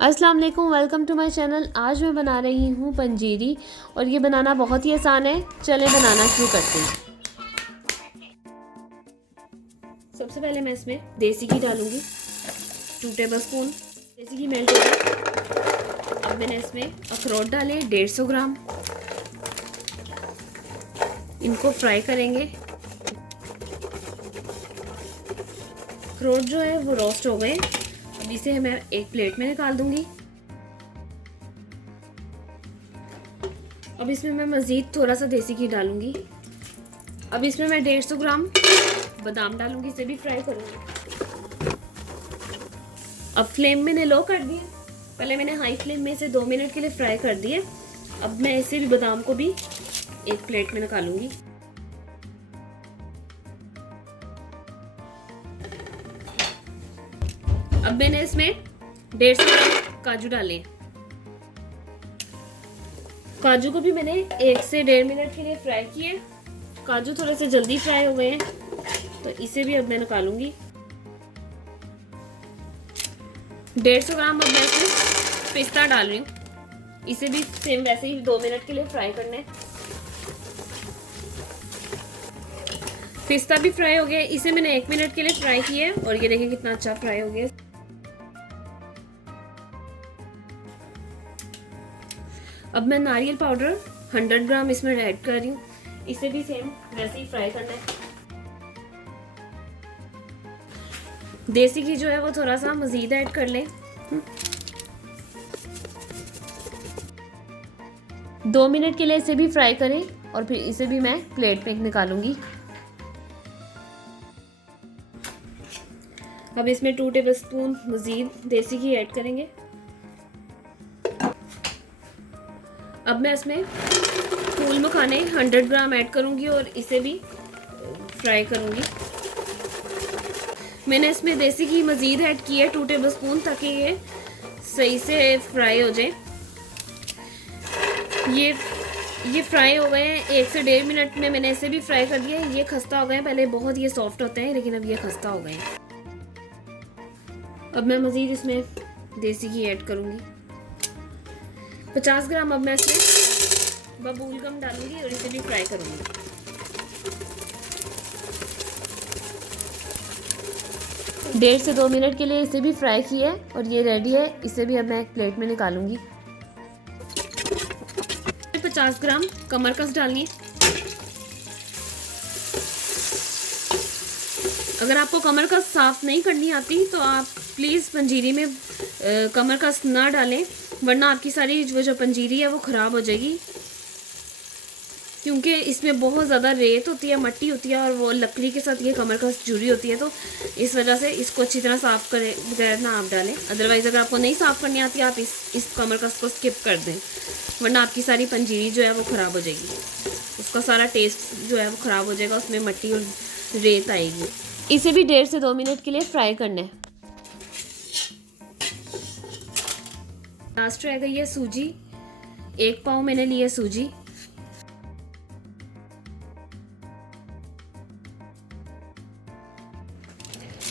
अस्सलाम वालेकुम, welcome to my channel. आज मैं बना रही हूँ पंजीरी और ये बनाना बहुत ही आसान है। चलें बनाना शुरू करते हैं। सबसे पहले मैं इसमें देसी घी डालूंगी, 2 टेबलस्पून देसी घी मेल्ट हो गया। अब मैंने इसमें अखरोट डाले 150 ग्राम, इनको फ्राई करेंगे। अखरोट जो है वो रोस्ट हो गए। अब इसे मैं एक प्लेट में निकाल दूंगी। अब इसमें मैं मज़ीद थोड़ा सा देसी घी डालूंगी। अब इसमें मैं 150 ग्राम बादाम डालूंगी, इसे भी फ्राई करूंगी। अब फ्लेम मैंने लो कर दिया, पहले मैंने हाई फ्लेम में इसे 2 मिनट के लिए फ्राई कर दिए। अब मैं इसे भी बादाम को भी एक प्लेट में निकालूंगी। अब मैंने इसमें 150 ग्राम काजू डाले। काजू को भी मैंने 1 से 1.5 मिनट के लिए फ्राई किए। काजू थोड़े से जल्दी फ्राई हो गए हैं, तो इसे भी अब मैं निकालूंगी। 150 ग्राम अब मैं इसमें पिस्ता डाल रही हूँ, इसे भी सेम वैसे ही 2 मिनट के लिए फ्राई करना है। पिस्ता भी फ्राई हो गया, इसे मैंने 1 मिनट के लिए फ्राई किया है और ये देखें कितना अच्छा फ्राई हो गया। अब मैं नारियल पाउडर 100 ग्राम इसमें ऐड कर रही हूँ, इसे भी सेम वैसे ही फ्राई करना है। देसी घी जो है वो थोड़ा सा मज़ीद ऐड कर लें। 2 मिनट के लिए इसे भी फ्राई करें और फिर इसे भी मैं प्लेट में निकालूंगी। अब इसमें 2 टेबलस्पून मज़ीद देसी घी ऐड करेंगे। अब मैं इसमें फूल मखाने 100 ग्राम ऐड करूंगी और इसे भी फ्राई करूंगी। मैंने इसमें देसी घी मज़ीद ऐड किया है 2 टेबलस्पून, ताकि ये सही से फ्राई हो जाए। ये फ्राई हो गए हैं। 1 से 1.5 मिनट में मैंने इसे भी फ्राई कर दिया। ये खस्ता हो गए हैं, पहले बहुत ये सॉफ्ट होते हैं लेकिन अब ये खस्ता हो गए हैं। अब मैं मज़ीद इसमें देसी घी ऐड करूंगी। 50 ग्राम अब मैं इसमें बबूल गम डालूंगी और इसे भी फ्राई करूंगी। डेढ़ से 2 मिनट के लिए इसे भी फ्राई किया है और ये रेडी है। इसे भी अब मैं एक प्लेट में निकालूंगी। 50 ग्राम कमरकस डालनी है। अगर आपको कमरकस साफ नहीं करनी आती तो आप प्लीज़ पंजीरी में कमरकस ना डालें, वरना आपकी सारी जो पंजीरी है वो ख़राब हो जाएगी, क्योंकि इसमें बहुत ज़्यादा रेत होती है, मट्टी होती है और वो लकड़ी के साथ ये कमरकस जुड़ी होती है। तो इस वजह से इसको अच्छी तरह साफ़ करें बगैर ना आप डालें। अदरवाइज़ अगर आपको नहीं साफ़ करनी आती आप इस कमरकस को स्किप कर दें, वरना आपकी सारी पंजीरी जो है वो ख़राब हो जाएगी। उसका सारा टेस्ट जो है वो ख़राब हो जाएगा, उसमें मट्टी और रेत आएगी। इसे भी 1.5 से 2 मिनट के लिए फ्राई करना है। लास्ट रह गई है सूजी। 1 पाव मैंने ली है सूजी।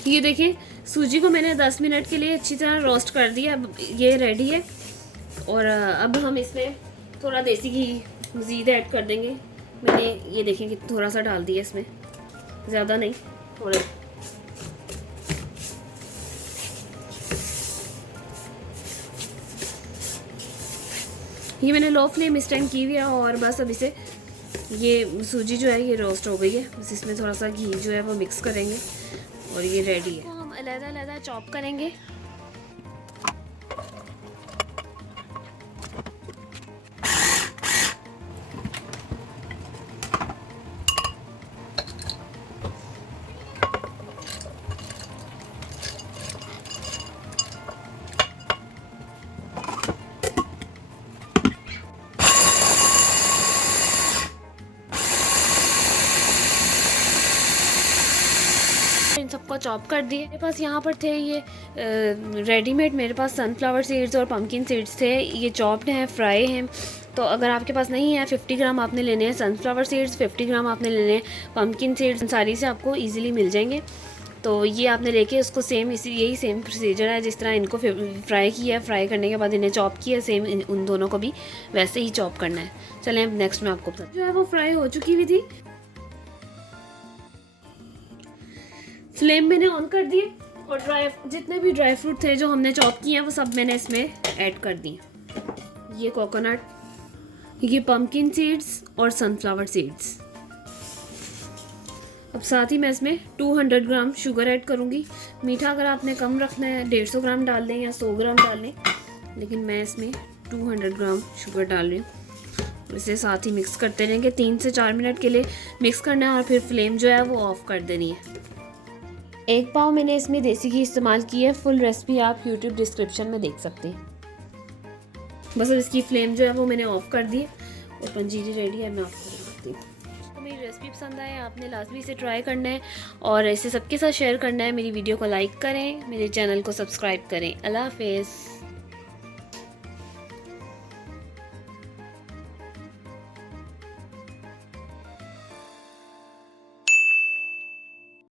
ये देखिए सूजी को मैंने 10 मिनट के लिए अच्छी तरह रोस्ट कर दिया। अब ये रेडी है और अब हम इसमें थोड़ा देसी घी मज़ीद ऐड कर देंगे। मैंने ये देखें कि थोड़ा सा डाल दिया इसमें, ज़्यादा नहीं, थोड़ा। ये मैंने लो फ्लेम इस टाइम की हुई है और बस अब इसे ये सूजी जो है ये रोस्ट हो गई है। बस इसमें थोड़ा सा घी जो है वो मिक्स करेंगे और ये रेडी है। हम अलग-अलग चॉप करेंगे। इन सबको चॉप कर दिए। मेरे पास यहाँ पर थे ये रेडीमेड, मेरे पास सनफ्लावर सीड्स और पम्पकिन सीड्स थे। ये चॉप्ड हैं, फ्राई हैं। तो अगर आपके पास नहीं है, 50 ग्राम आपने लेने हैं सनफ्लावर सीड्स, 50 ग्राम आपने लेने हैं पम्पकिन सीड्स। सारी से आपको इजीली मिल जाएंगे। तो ये आपने लेके उसको सेम यही सेम प्रोसीजर है जिस तरह इनको फ्राई किया है, फ्राई करने के बाद इन्हें चॉप किया, सेम उन दोनों को भी वैसे ही चॉप करना है। चलें अब नेक्स्ट में आपको जो है वो फ्राई हो चुकी हुई थी। फ्लेम मैंने ऑन कर दिए और जितने भी ड्राई फ्रूट थे जो हमने चॉप किए हैं वो सब मैंने इसमें ऐड कर दिए। ये कोकोनट, ये पम्पकिन सीड्स और सनफ्लावर सीड्स। अब साथ ही मैं इसमें 200 ग्राम शुगर ऐड करूँगी। मीठा अगर आपने कम रखना है 150 ग्राम डाल दें या 100 ग्राम डाल लें, लेकिन मैं इसमें 200 ग्राम शुगर डाल रही हूँ। इसे साथ ही मिक्स करते रहेंगे। 3 से 4 मिनट के लिए मिक्स करना है और फिर फ्लेम जो है वो ऑफ़ कर देनी है। 1 पाव मैंने इसमें देसी घी इस्तेमाल की है। फुल रेसिपी आप यूट्यूब डिस्क्रिप्शन में देख सकते हैं। बस अब इसकी फ्लेम जो है वो मैंने ऑफ़ कर दी है और पंजीरी रेडी है। मैं आपको दिखाती हूँ। तो मेरी रेसिपी पसंद आए आपने लाजमी इसे ट्राई करना है और इसे सबके साथ शेयर करना है। मेरी वीडियो को लाइक करें, मेरे चैनल को सब्सक्राइब करें। अल्लाह हाफ़िज़।